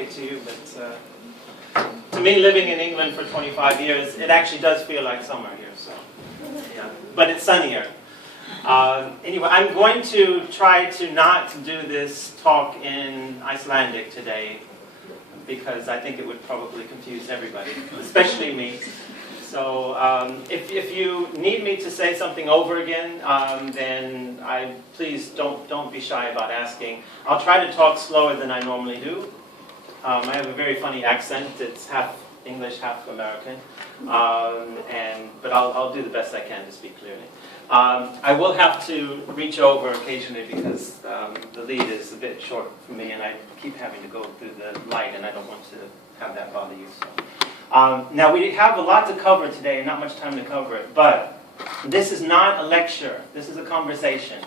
it to you, but to me, living in England for 25 years, it actually does feel like summer here. So, yeah, but it's sunnier. Anyway, I'm going to try to not do this talk in Icelandic today because I think it would probably confuse everybody, especially me. So if you need me to say something over again, then please don't be shy about asking. I'll try to talk slower than I normally do. I have a very funny accent. It's half English, half American. But I'll do the best I can to speak clearly. I will have to reach over occasionally because the lead is a bit short for me, and I keep having to go through the light, and I don't want to have that bother you. So. Now, we have a lot to cover today, not much time to cover it, but this is not a lecture. This is a conversation.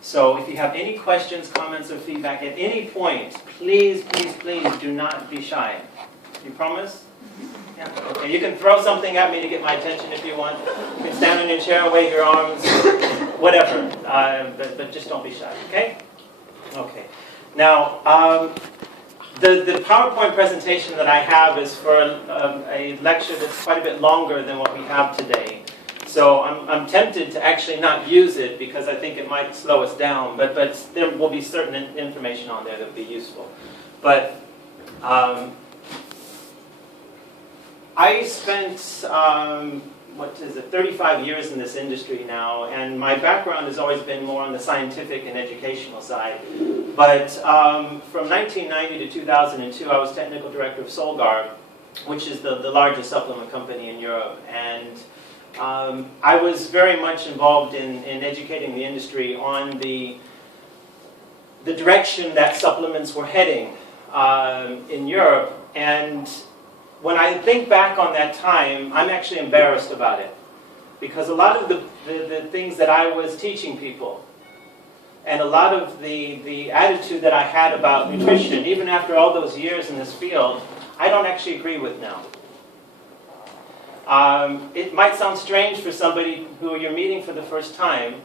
So if you have any questions, comments, or feedback at any point, please, please, please do not be shy. You promise? Yeah. Okay. You can throw something at me to get my attention if you want. You can stand on your chair, wave your arms, whatever. But just don't be shy, okay? Okay. Now, the PowerPoint presentation that I have is for a lecture that's quite a bit longer than what we have today. So I'm tempted to actually not use it because I think it might slow us down. But there will be certain information on there that will be useful. But I spent, 35 years in this industry now, and my background has always been more on the scientific and educational side. But from 1990 to 2002, I was technical director of Solgar, which is the largest supplement company in Europe. And I was very much involved in educating the industry on the direction that supplements were heading in Europe. And when I think back on that time, I'm actually embarrassed about it. Because a lot of the things that I was teaching people, and a lot of the attitude that I had about nutrition, even after all those years in this field, I don't actually agree with now. It might sound strange for somebody who you're meeting for the first time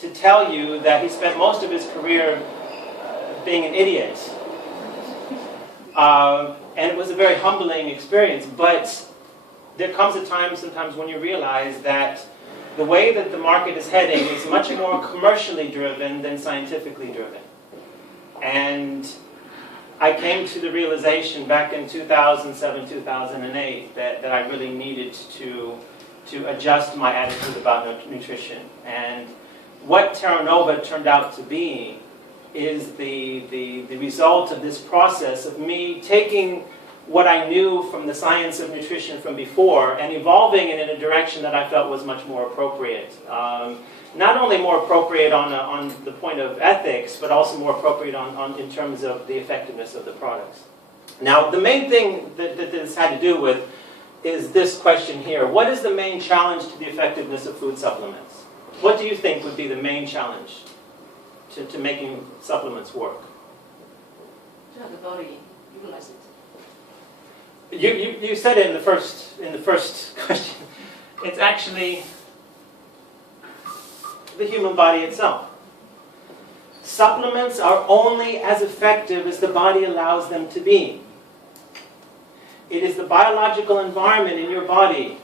to tell you that he spent most of his career being an idiot. And it was a very humbling experience, but there comes a time sometimes when you realize that the way that the market is heading is much more commercially driven than scientifically driven. And I came to the realization back in 2007, 2008 that I really needed to adjust my attitude about nutrition. And what Terranova turned out to be is the result of this process of me taking what I knew from the science of nutrition from before and evolving it in a direction that I felt was much more appropriate. Not only more appropriate on the point of ethics, but also more appropriate in terms of the effectiveness of the products. Now, the main thing that this had to do with is this question here. What is the main challenge to the effectiveness of food supplements? What do you think would be the main challenge to making supplements work? To have the body utilize it. You said it in the first question. It's actually the human body itself. Supplements are only as effective as the body allows them to be. It is the biological environment in your body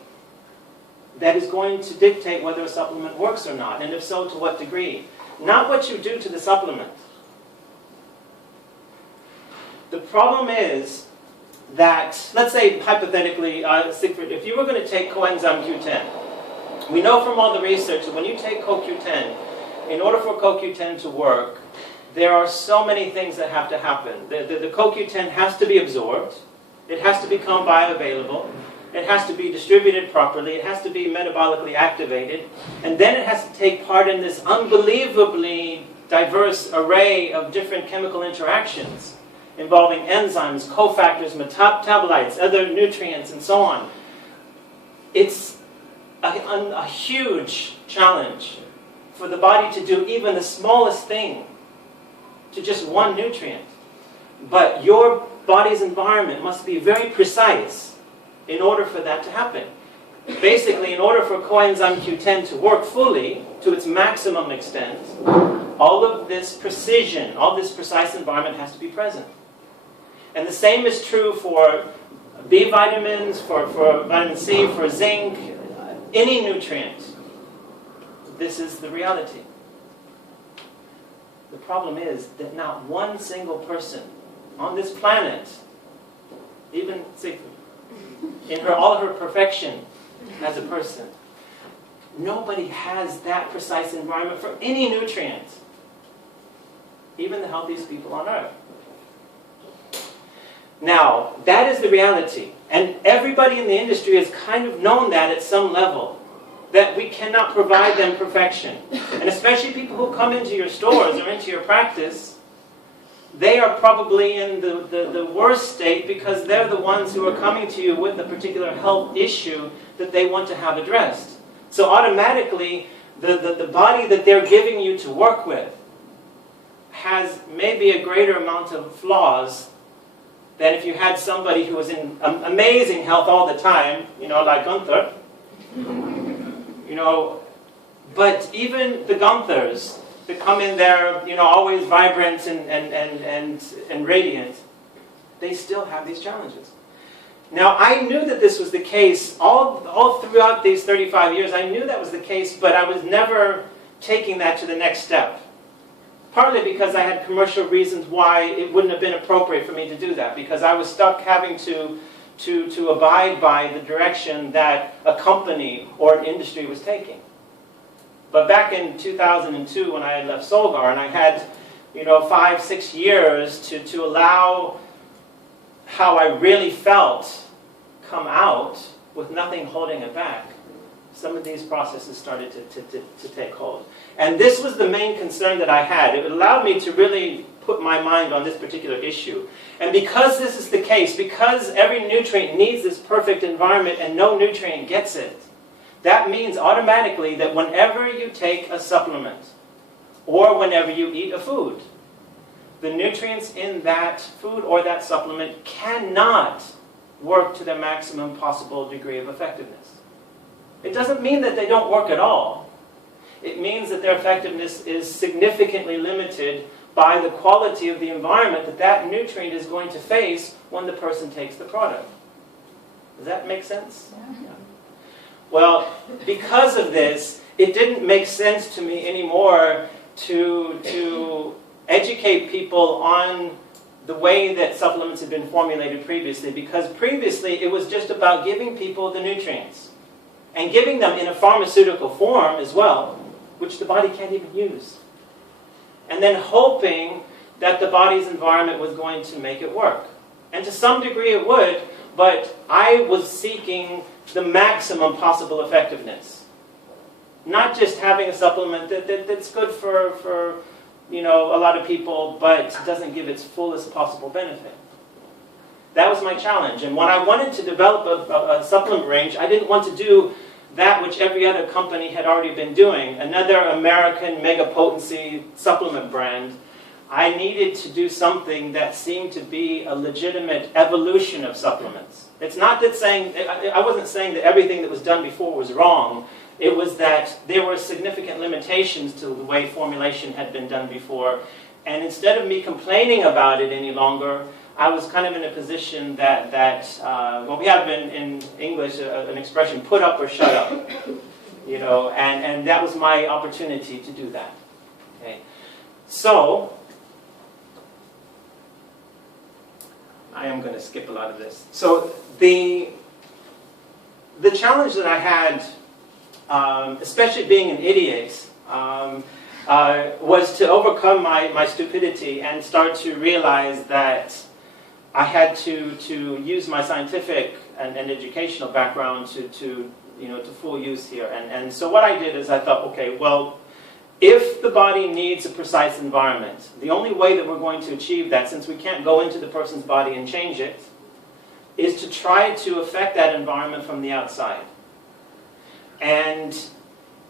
that is going to dictate whether a supplement works or not, and if so, to what degree. Not what you do to the supplement. The problem is that, let's say hypothetically, Siegfried, if you were going to take coenzyme Q10, we know from all the research that when you take CoQ10, in order for CoQ10 to work, there are so many things that have to happen. The CoQ10 has to be absorbed, it has to become bioavailable, it has to be distributed properly, it has to be metabolically activated, and then it has to take part in this unbelievably diverse array of different chemical interactions involving enzymes, cofactors, metabolites, other nutrients, and so on. It's a huge challenge for the body to do even the smallest thing to just one nutrient. But your body's environment must be very precise in order for that to happen. Basically, in order for coenzyme Q10 to work fully, to its maximum extent, all of this precision, all this precise environment has to be present. And the same is true for B vitamins, for vitamin C, for zinc, any nutrient. This is the reality. The problem is that not one single person on this planet, even Siegfried, in all her perfection as a person, nobody has that precise environment for any nutrient. Even the healthiest people on earth. Now, that is the reality. And everybody in the industry has kind of known that at some level. That we cannot provide them perfection. And especially people who come into your stores or into your practice, they are probably in the worst state because they're the ones who are coming to you with a particular health issue that they want to have addressed. So automatically, the body that they're giving you to work with has maybe a greater amount of flaws than if you had somebody who was in amazing health all the time, like Gunther. But even the Gunthers that come in there, always vibrant and radiant, they still have these challenges. Now, I knew that this was the case all throughout these 35 years. I knew that was the case, but I was never taking that to the next step. Partly because I had commercial reasons why it wouldn't have been appropriate for me to do that, because I was stuck having to abide by the direction that a company or an industry was taking. But back in 2002, when I had left Solgar, and I had 5-6 years to allow how I really felt come out with nothing holding it back, some of these processes started to take hold. And this was the main concern that I had. It allowed me to really put my mind on this particular issue. And because this is the case, because every nutrient needs this perfect environment and no nutrient gets it, that means automatically that whenever you take a supplement or whenever you eat a food, the nutrients in that food or that supplement cannot work to their maximum possible degree of effectiveness. It doesn't mean that they don't work at all. It means that their effectiveness is significantly limited by the quality of the environment that that nutrient is going to face when the person takes the product. Does that make sense? Yeah. Well, because of this, it didn't make sense to me anymore to educate people on the way that supplements had been formulated previously, because previously it was just about giving people the nutrients and giving them in a pharmaceutical form as well, which the body can't even use. And then hoping that the body's environment was going to make it work. And to some degree it would, but I was seeking the maximum possible effectiveness. Not just having a supplement that's good for a lot of people, but doesn't give its fullest possible benefit. That was my challenge. And when I wanted to develop a supplement range, I didn't want to do that which every other company had already been doing, another American mega-potency supplement brand. I needed to do something that seemed to be a legitimate evolution of supplements. It's not that I wasn't saying that everything that was done before was wrong. It was that there were significant limitations to the way formulation had been done before. And instead of me complaining about it any longer, I was kind of in a position that well, we have in English an expression, put up or shut up. And that was my opportunity to do that. Okay. So, I am going to skip a lot of this. So, the challenge that I had, especially being an idiot, was to overcome my stupidity and start to realize that I had to use my scientific and educational background to full use here. And so what I did is I thought, okay, well, if the body needs a precise environment, the only way that we're going to achieve that, since we can't go into the person's body and change it, is to try to affect that environment from the outside. And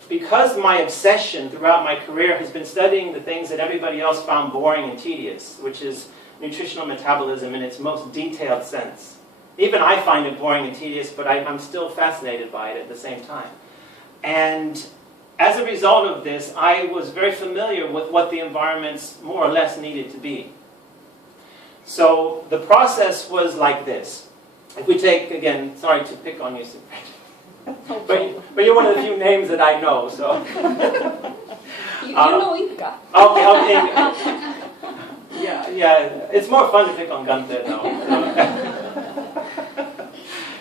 because my obsession throughout my career has been studying the things that everybody else found boring and tedious, which is nutritional metabolism in its most detailed sense. Even I find it boring and tedious, but I'm still fascinated by it at the same time. And as a result of this, I was very familiar with what the environments more or less needed to be. So the process was like this. If we take, again, sorry to pick on you, but you're one of the few names that I know, so. You know Inga. Okay. Yeah, it's more fun to pick on Gunther now.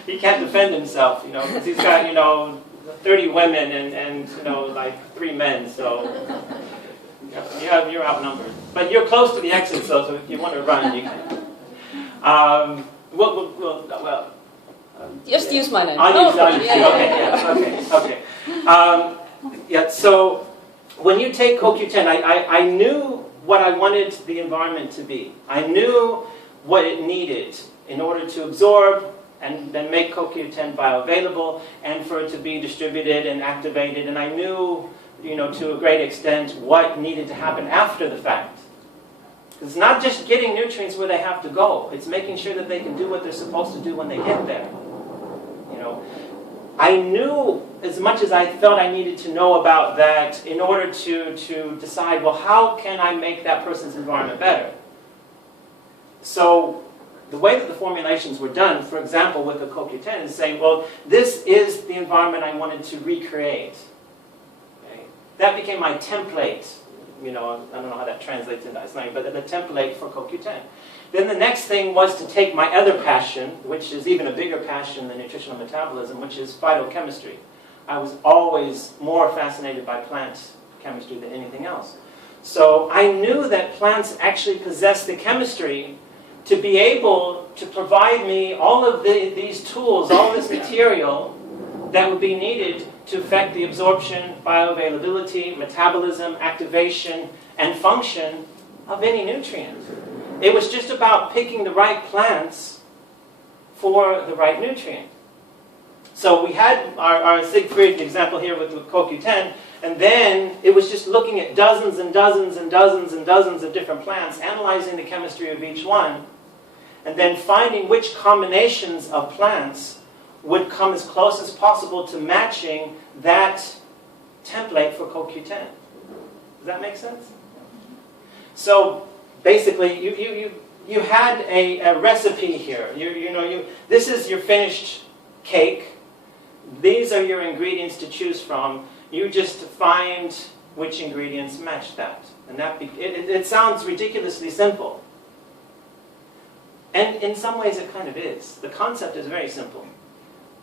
He can't defend himself, because he's got, 30 women and like 3 men, so you're outnumbered. But you're close to the exit, so if you want to run, you can. Just use my name. I'll use Okay. Yeah, so when you take CoQ10, I knew what I wanted the environment to be. I knew what it needed in order to absorb and then make CoQ10 bioavailable and for it to be distributed and activated. And I knew, to a great extent what needed to happen after the fact. It's not just getting nutrients where they have to go. It's making sure that they can do what they're supposed to do when they get there. I knew as much as I felt I needed to know about that in order to decide, well, how can I make that person's environment better? So the way that the formulations were done, for example, with the CoQ10, is saying, well, this is the environment I wanted to recreate. Okay? That became my template. I don't know how that translates into Icelandic, but the template for CoQ10. Then the next thing was to take my other passion, which is even a bigger passion than nutritional metabolism, which is phytochemistry. I was always more fascinated by plant chemistry than anything else. So I knew that plants actually possess the chemistry to be able to provide me all of these tools, all this material that would be needed to affect the absorption, bioavailability, metabolism, activation, and function of any nutrient. It was just about picking the right plants for the right nutrient. So we had our Siegfried example here with CoQ10, and then it was just looking at dozens and dozens and dozens and dozens of different plants, analyzing the chemistry of each one, and then finding which combinations of plants would come as close as possible to matching that template for CoQ10. Does that make sense? So basically, you had a recipe here. This is your finished cake. These are your ingredients to choose from. You just find which ingredients match that. And it sounds ridiculously simple. And in some ways it kind of is. The concept is very simple.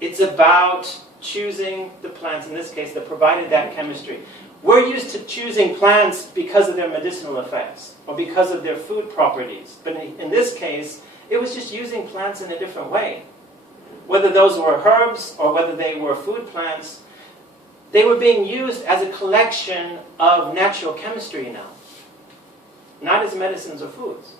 It's about choosing the plants, in this case, that provided that chemistry. We're used to choosing plants because of their medicinal effects or because of their food properties. But in this case, it was just using plants in a different way. Whether those were herbs or whether they were food plants, they were being used as a collection of natural chemistry now, not as medicines or foods.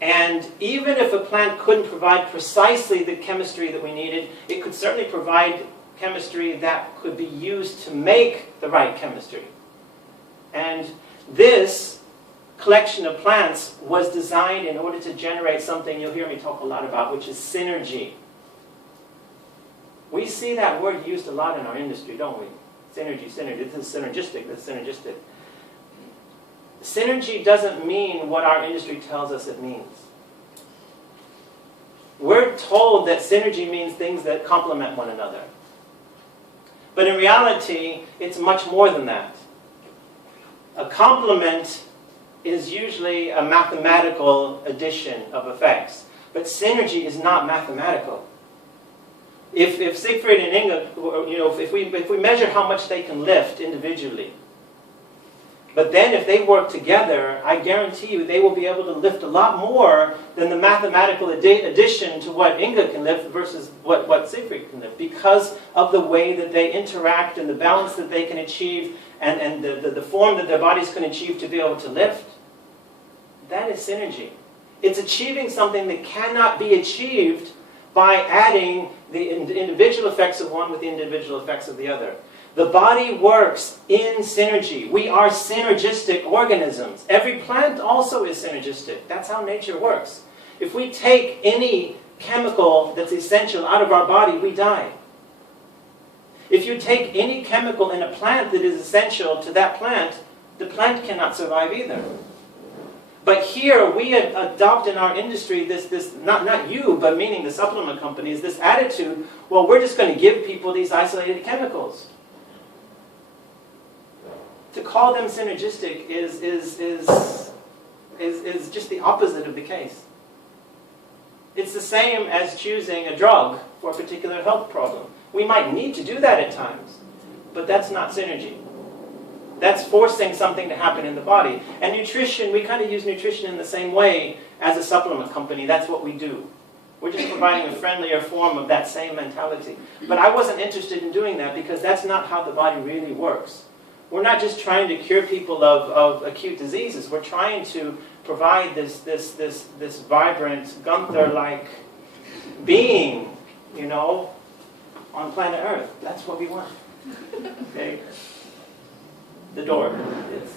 And even if a plant couldn't provide precisely the chemistry that we needed, it could certainly provide chemistry that could be used to make the right chemistry. And this collection of plants was designed in order to generate something you'll hear me talk a lot about, which is synergy. We see that word used a lot in our industry, don't we? Synergy. This is synergistic, this is synergistic. Synergy doesn't mean what our industry tells us it means. We're told that synergy means things that complement one another. But in reality, it's much more than that. A complement is usually a mathematical addition of effects. But synergy is not mathematical. If Siegfried and Inga, if we measure how much they can lift individually, but then if they work together, I guarantee you they will be able to lift a lot more than the mathematical addition to what Inga can lift versus what Siegfried can lift, because of the way that they interact and the balance that they can achieve and the form that their bodies can achieve to be able to lift. That is synergy. It's achieving something that cannot be achieved by adding the individual effects of one with the individual effects of the other. The body works in synergy. We are synergistic organisms. Every plant also is synergistic. That's how nature works. If we take any chemical that's essential out of our body, we die. If you take any chemical in a plant that is essential to that plant, the plant cannot survive either. But here we adopt in our industry this not you, but meaning the supplement companies, this attitude, well, we're just going to give people these isolated chemicals. To call them synergistic is just the opposite of the case. It's the same as choosing a drug for a particular health problem. We might need to do that at times, but that's not synergy. That's forcing something to happen in the body. And nutrition, we kind of use nutrition in the same way as a supplement company. That's what we do. We're just providing a friendlier form of that same mentality. But I wasn't interested in doing that because that's not how the body really works. We're not just trying to cure people of acute diseases. We're trying to provide this vibrant, Gunther-like being, you know, on planet Earth. That's what we want. Okay? The door,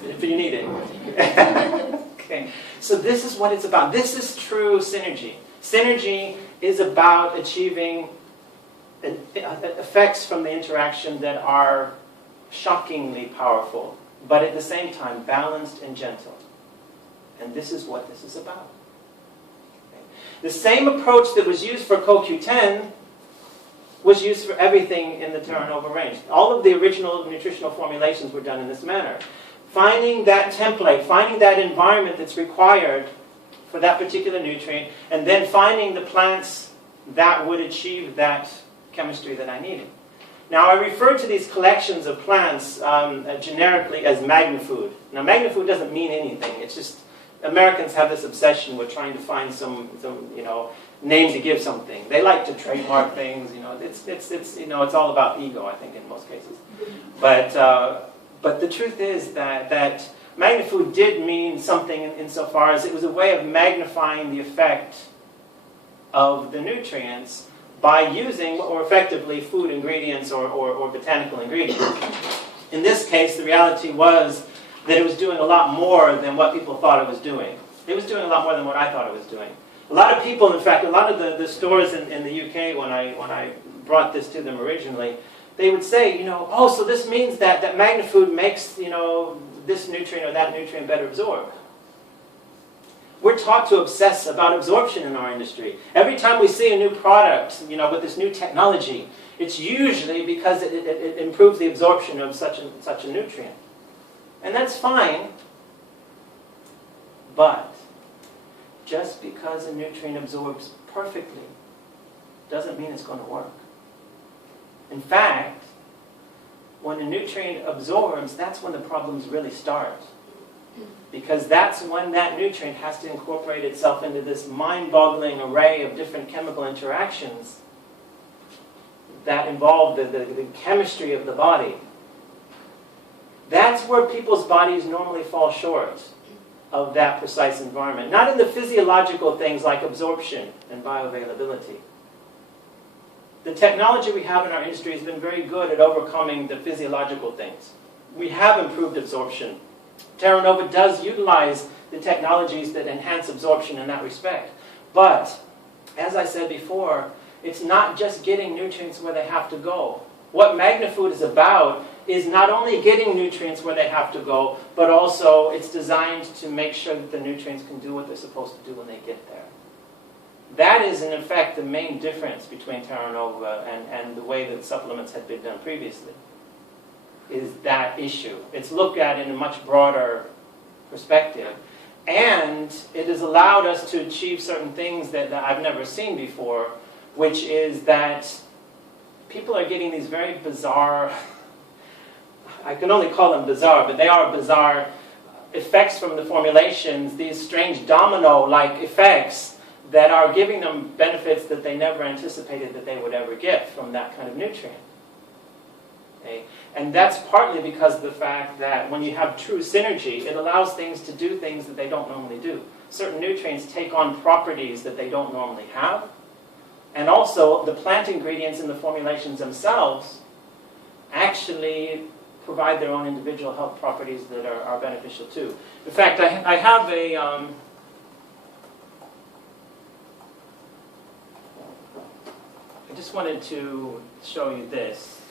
if you need it. Okay. So this is what it's about. This is true synergy. Synergy is about achieving effects from the interaction that are shockingly powerful, but at the same time balanced and gentle. And this is what this is about. Okay. The same approach that was used for CoQ10 was used for everything in the Terranova range. All of the original nutritional formulations were done in this manner. Finding that template, finding that environment that's required for that particular nutrient, and then finding the plants that would achieve that chemistry that I needed. Now, I refer to these collections of plants generically as magnifood. Now, magnifood doesn't mean anything. It's just Americans have this obsession with trying to find some name to give something. They like to trademark things. It's all about ego, I think, in most cases. But the truth is that magnifood did mean something insofar as it was a way of magnifying the effect of the nutrients by using, or effectively, food ingredients or botanical ingredients. In this case, the reality was that it was doing a lot more than what people thought it was doing. It was doing a lot more than what I thought it was doing. A lot of people, in fact, a lot of the stores in the UK, when I brought this to them originally, they would say, oh, so this means that magnifood makes, this nutrient or that nutrient better absorbed. We're taught to obsess about absorption in our industry. Every time we see a new product, with this new technology, it's usually because it improves the absorption of such a nutrient. And that's fine, but just because a nutrient absorbs perfectly doesn't mean it's going to work. In fact, when a nutrient absorbs, that's when the problems really start. Because that's when that nutrient has to incorporate itself into this mind-boggling array of different chemical interactions that involve the chemistry of the body. That's where people's bodies normally fall short of that precise environment. Not in the physiological things like absorption and bioavailability. The technology we have in our industry has been very good at overcoming the physiological things. We have improved absorption. Terranova does utilize the technologies that enhance absorption in that respect. But, as I said before, it's not just getting nutrients where they have to go. What magnifood is about is not only getting nutrients where they have to go, but also it's designed to make sure that the nutrients can do what they're supposed to do when they get there. That is, in effect, the main difference between Terranova and the way that supplements had been done previously, is that issue. It's looked at in a much broader perspective. And it has allowed us to achieve certain things that I've never seen before, which is that people are getting these very bizarre, I can only call them bizarre, but they are bizarre effects from the formulations, these strange domino-like effects that are giving them benefits that they never anticipated that they would ever get from that kind of nutrient. Okay? And that's partly because of the fact that when you have true synergy, it allows things to do things that they don't normally do. Certain nutrients take on properties that they don't normally have. And also, the plant ingredients in the formulations themselves actually provide their own individual health properties that are beneficial too. In fact, I have a... I just wanted to show you this.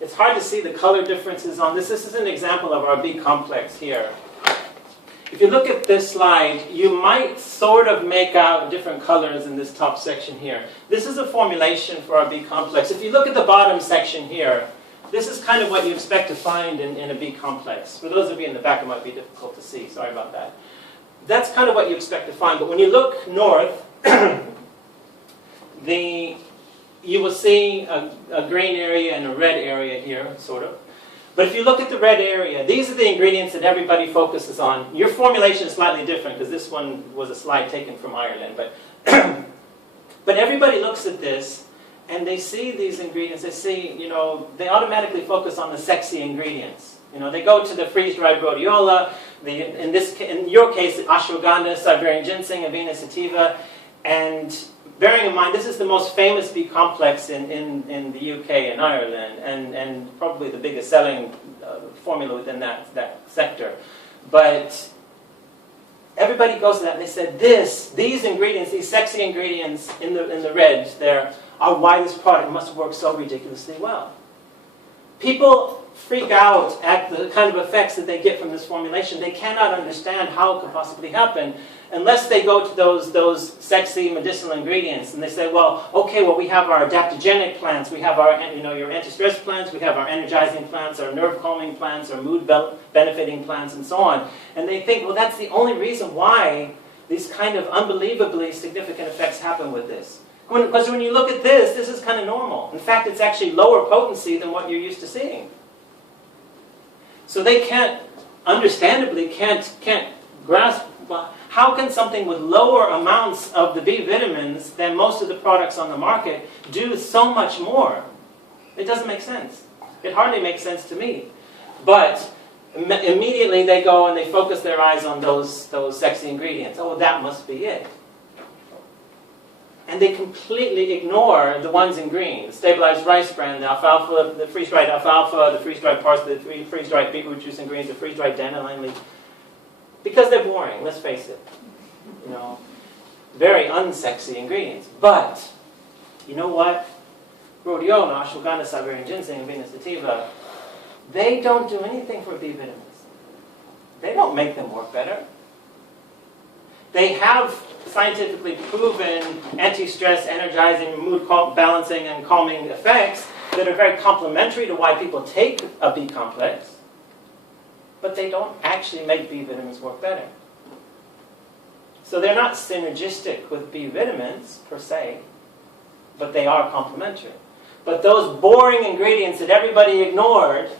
It's hard to see the color differences on this. This is an example of our B complex here. if you look at this slide, you might sort of make out different colors in this top section here. This is a formulation for our B complex. If you look at the bottom section here, this is kind of what you expect to find in a B complex. For those of you in the back, it might be difficult to see. Sorry about that. That's kind of what you expect to find. But when you look north, you will see a green area and a red area here, sort of. But if you look at the red area, these are the ingredients that everybody focuses on. Your formulation is slightly different, because this one was a slide taken from Ireland. But, but everybody looks at this, and they see these ingredients. They see, you know, they automatically focus on the sexy ingredients. You know, they go to the freeze-dried rhodiola, in your case, ashwagandha, Siberian ginseng, Avena sativa, and bearing in mind, this is the most famous B complex in the UK and Ireland, and probably the biggest selling formula within that sector. But everybody goes to that and they said, these ingredients, these sexy ingredients in the red there, are why this product must work so ridiculously well. People freak out at the kind of effects that they get from this formulation. They cannot understand how it could possibly happen unless they go to those sexy medicinal ingredients and they say, well, okay, well, we have our adaptogenic plants, we have our, you know, your anti-stress plants, we have our energizing plants, our nerve calming plants, our mood benefiting plants, and so on. And they think, well, that's the only reason why these kind of unbelievably significant effects happen with this. Because when you look at this is kind of normal. In fact, it's actually lower potency than what you're used to seeing. So they understandably can't grasp, well, how can something with lower amounts of the B vitamins than most of the products on the market do so much more? It doesn't make sense. It hardly makes sense to me. But immediately they go and they focus their eyes on those sexy ingredients. Oh, that must be it. And they completely ignore the ones in green. The stabilized rice bran, the alfalfa, the freeze-dried alfalfa, the freeze-dried parsley, the freeze-dried beetroot juice and greens, the freeze-dried dandelion leaf. Because they're boring, let's face it. You know, very unsexy ingredients. But, you know what? Rhodiola, ashwagandha, Siberian ginseng, Avena sativa, they don't do anything for B vitamins. They don't make them work better. They have scientifically proven anti-stress, energizing, mood balancing, and calming effects that are very complementary to why people take a B complex, but they don't actually make B vitamins work better. So they're not synergistic with B vitamins, per se, but they are complementary. But those boring ingredients that everybody ignored,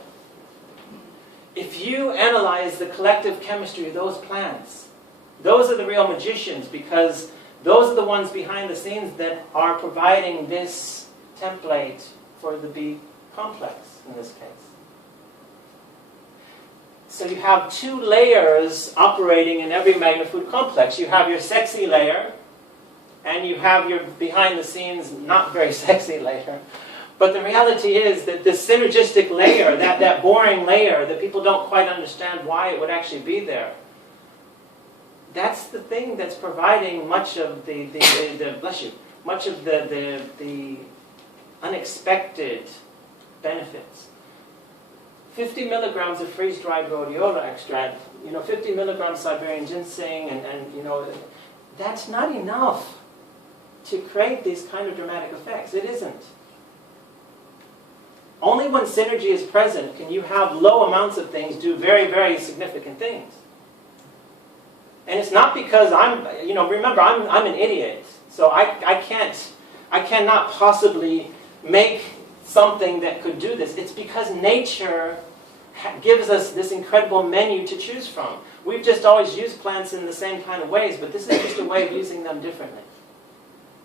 if you analyze the collective chemistry of those plants, those are the real magicians, because those are the ones behind the scenes that are providing this template for the B complex, in this case. So you have two layers operating in every magna-food complex. You have your sexy layer, and you have your behind-the-scenes, not very sexy layer. But the reality is that this synergistic layer, that boring layer that people don't quite understand why it would actually be there, that's the thing that's providing much of the unexpected benefits. 50 milligrams of freeze-dried rhodiola extract, 50 milligrams Siberian ginseng, and that's not enough to create these kind of dramatic effects. It isn't. Only when synergy is present can you have low amounts of things do very, very significant things. And it's not because remember, I'm an idiot, so I cannot possibly make something that could do this. It's because nature gives us this incredible menu to choose from. We've just always used plants in the same kind of ways, but this is just a way of using them differently.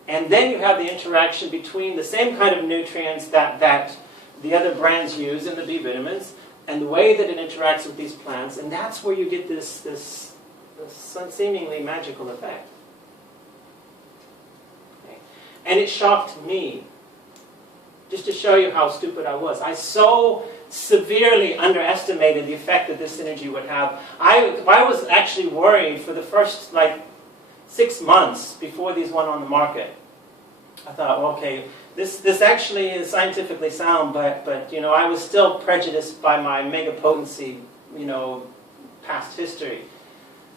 And then you have the interaction between the same kind of nutrients that the other brands use in the B vitamins, and the way that it interacts with these plants, and that's where you get this seemingly magical effect. Okay. And it shocked me, just to show you how stupid I was. I so severely underestimated the effect that this synergy would have. I was actually worried for the first 6 months before these went on the market. I thought, well, okay, this actually is scientifically sound, but I was still prejudiced by my mega potency, past history.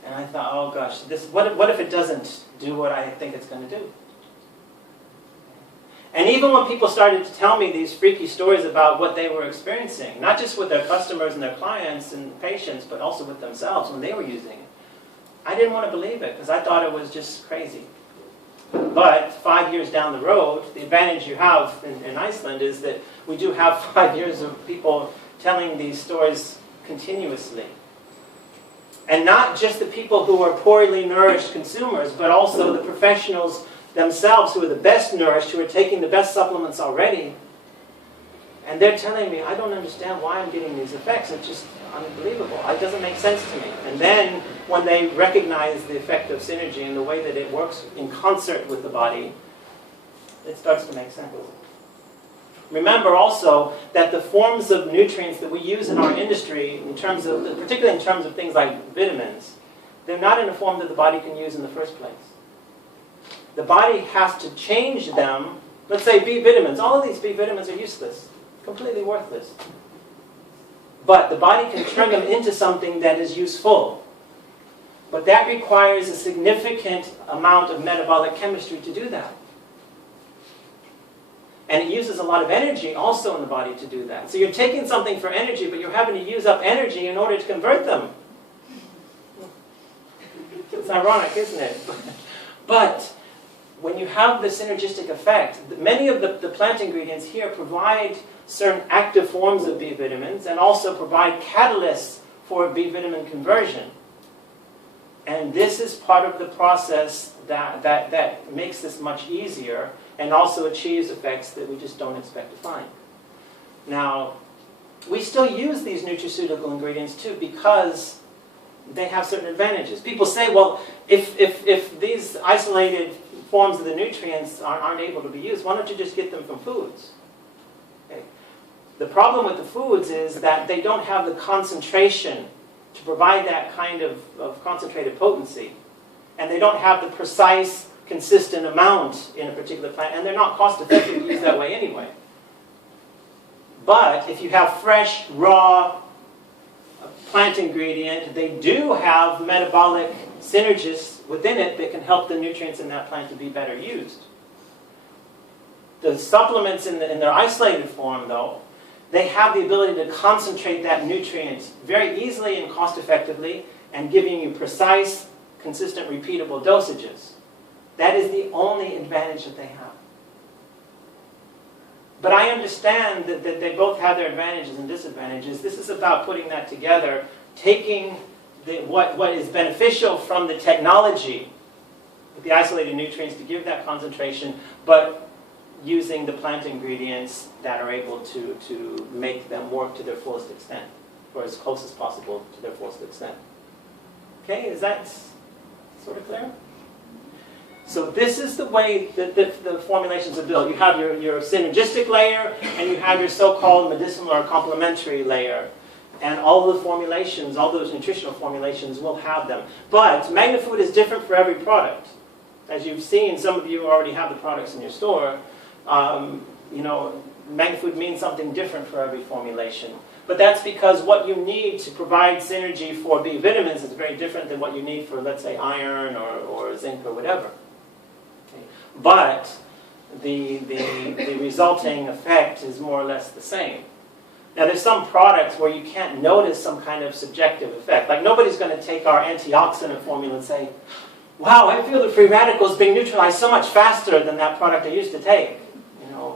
And I thought, oh gosh, what if it doesn't do what I think it's going to do? And even when people started to tell me these freaky stories about what they were experiencing, not just with their customers and their clients and patients, but also with themselves when they were using it, I didn't want to believe it because I thought it was just crazy. But 5 years down the road, the advantage you have in Iceland is that we do have 5 years of people telling these stories continuously. And not just the people who are poorly nourished consumers, but also the professionals themselves who are the best nourished, who are taking the best supplements already. And they're telling me, I don't understand why I'm getting these effects. It's just unbelievable. It doesn't make sense to me. And then when they recognize the effect of synergy and the way that it works in concert with the body, it starts to make sense. Remember also that the forms of nutrients that we use in our industry, particularly in terms of things like vitamins, they're not in a form that the body can use in the first place. The body has to change them. Let's say B vitamins. All of these B vitamins are useless, completely worthless. But the body can turn them into something that is useful. But that requires a significant amount of metabolic chemistry to do that. And it uses a lot of energy also in the body to do that. So you're taking something for energy, but you're having to use up energy in order to convert them. It's ironic, isn't it? But when you have the synergistic effect, many of the plant ingredients here provide certain active forms of B vitamins and also provide catalysts for B vitamin conversion. And this is part of the process that makes this much easier and also achieves effects that we just don't expect to find. Now, we still use these nutraceutical ingredients too because they have certain advantages. People say, well, if these isolated forms of the nutrients aren't able to be used, why don't you just get them from foods? Okay. The problem with the foods is that they don't have the concentration to provide that kind of concentrated potency. And they don't have the precise, consistent amount in a particular plant, and they're not cost effective to use that way anyway. But if you have fresh, raw plant ingredient, they do have metabolic synergists within it that can help the nutrients in that plant to be better used. The supplements in their isolated form, though, they have the ability to concentrate that nutrient very easily and cost effectively and giving you precise, consistent, repeatable dosages. That is the only advantage that they have. But I understand that they both have their advantages and disadvantages. This is about putting that together, taking what is beneficial from the technology, the isolated nutrients to give that concentration, but using the plant ingredients that are able to make them work to their fullest extent, or as close as possible to their fullest extent. Okay, is that sort of clear? So this is the way that the formulations are built. You have your synergistic layer, and you have your so-called medicinal or complementary layer. And all the formulations, all those nutritional formulations will have them. But MagnaFood is different for every product. As you've seen, some of you already have the products in your store. MagnaFood means something different for every formulation. But that's because what you need to provide synergy for B vitamins is very different than what you need for, let's say, iron or zinc or whatever. Okay. But the resulting effect is more or less the same. Now, there's some products where you can't notice some kind of subjective effect. Like, nobody's going to take our antioxidant formula and say, wow, I feel the free radicals being neutralized so much faster than that product I used to take.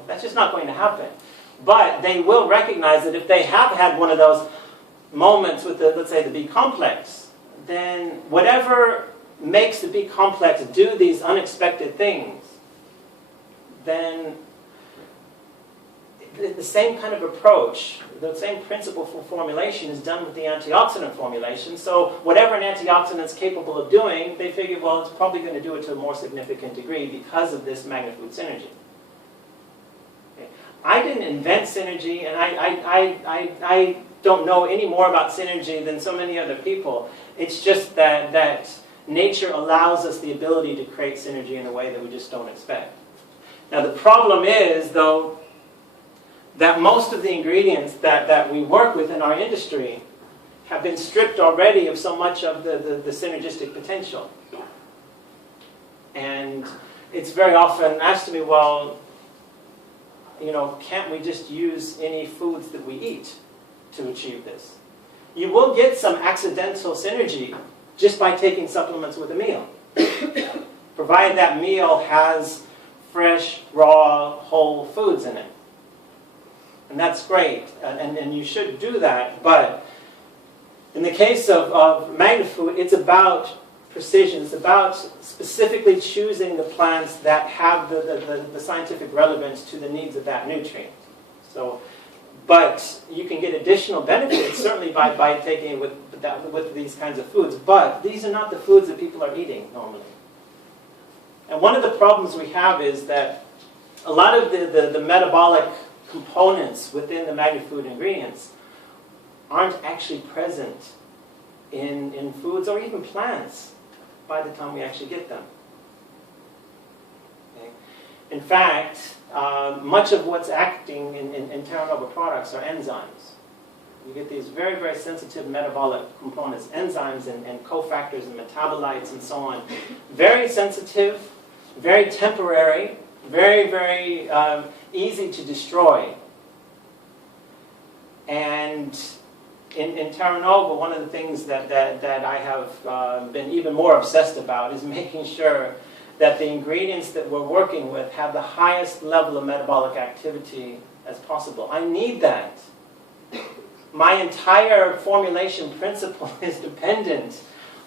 That's just not going to happen. But they will recognize that if they have had one of those moments with, let's say, the B complex, then whatever makes the B complex do these unexpected things, then the same kind of approach, the same principle for formulation is done with the antioxidant formulation. So whatever an antioxidant is capable of doing, they figure, well, it's probably going to do it to a more significant degree because of this MagnaFood synergy. Okay. I didn't invent synergy, and I don't know any more about synergy than so many other people. It's just that nature allows us the ability to create synergy in a way that we just don't expect. Now the problem is, though, that most of the ingredients that we work with in our industry have been stripped already of so much of the synergistic potential. And it's very often asked to me, well, can't we just use any foods that we eat to achieve this? You will get some accidental synergy just by taking supplements with a meal, provided that meal has fresh, raw, whole foods in it. And that's great, and you should do that, but in the case of MagnaFood, it's about precision. It's about specifically choosing the plants that have the scientific relevance to the needs of that nutrient. But you can get additional benefits, certainly by taking it with these kinds of foods. But these are not the foods that people are eating normally. And one of the problems we have is that a lot of the metabolic components within the MagnaFood ingredients aren't actually present in foods or even plants by the time we actually get them. Okay? In fact, much of what's acting in Terranova products are enzymes. You get these very, very sensitive metabolic components, enzymes and cofactors and metabolites and so on. Very sensitive, very temporary, very, very easy to destroy. And in Terranova, one of the things that I have been even more obsessed about is making sure that the ingredients that we're working with have the highest level of metabolic activity as possible. I need that. My entire formulation principle is dependent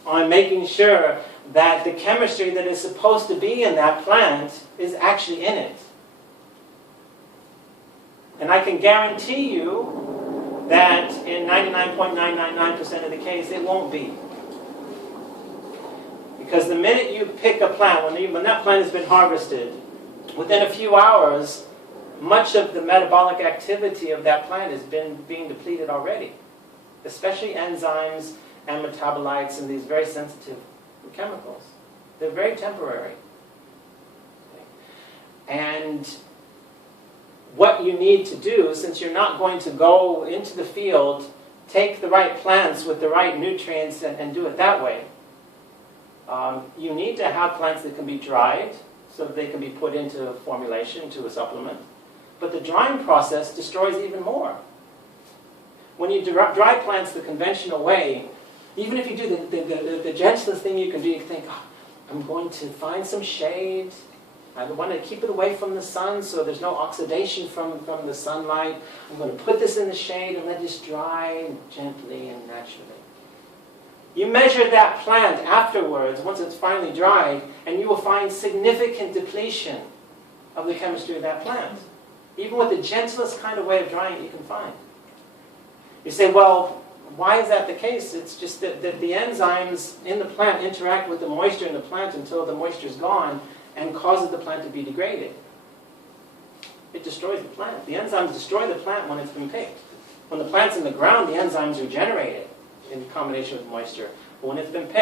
on making sure that the chemistry that is supposed to be in that plant is actually in it. And I can guarantee you that in 99.999% of the case, it won't be. Because the minute you pick a plant, when that plant has been harvested, within a few hours, much of the metabolic activity of that plant has been being depleted already. Especially enzymes and metabolites and these very sensitive chemicals. They're very temporary. And what you need to do, since you're not going to go into the field, take the right plants with the right nutrients and do it that way, you need to have plants that can be dried so that they can be put into a formulation, into a supplement. But the drying process destroys even more. When you dry plants the conventional way, even if you do the gentlest thing you can do, you think, oh, I'm going to find some shade. I want to keep it away from the sun so there's no oxidation from the sunlight. I'm going to put this in the shade and let this dry gently and naturally. You measure that plant afterwards, once it's finally dried, and you will find significant depletion of the chemistry of that plant. Even with the gentlest kind of way of drying it you can find. You say, well, why is that the case? It's just that the enzymes in the plant interact with the moisture in the plant until the moisture is gone and causes the plant to be degraded. It destroys the plant. The enzymes destroy the plant when it's been picked. When the plant's in the ground, the enzymes regenerate it in combination with moisture. But when it's been picked,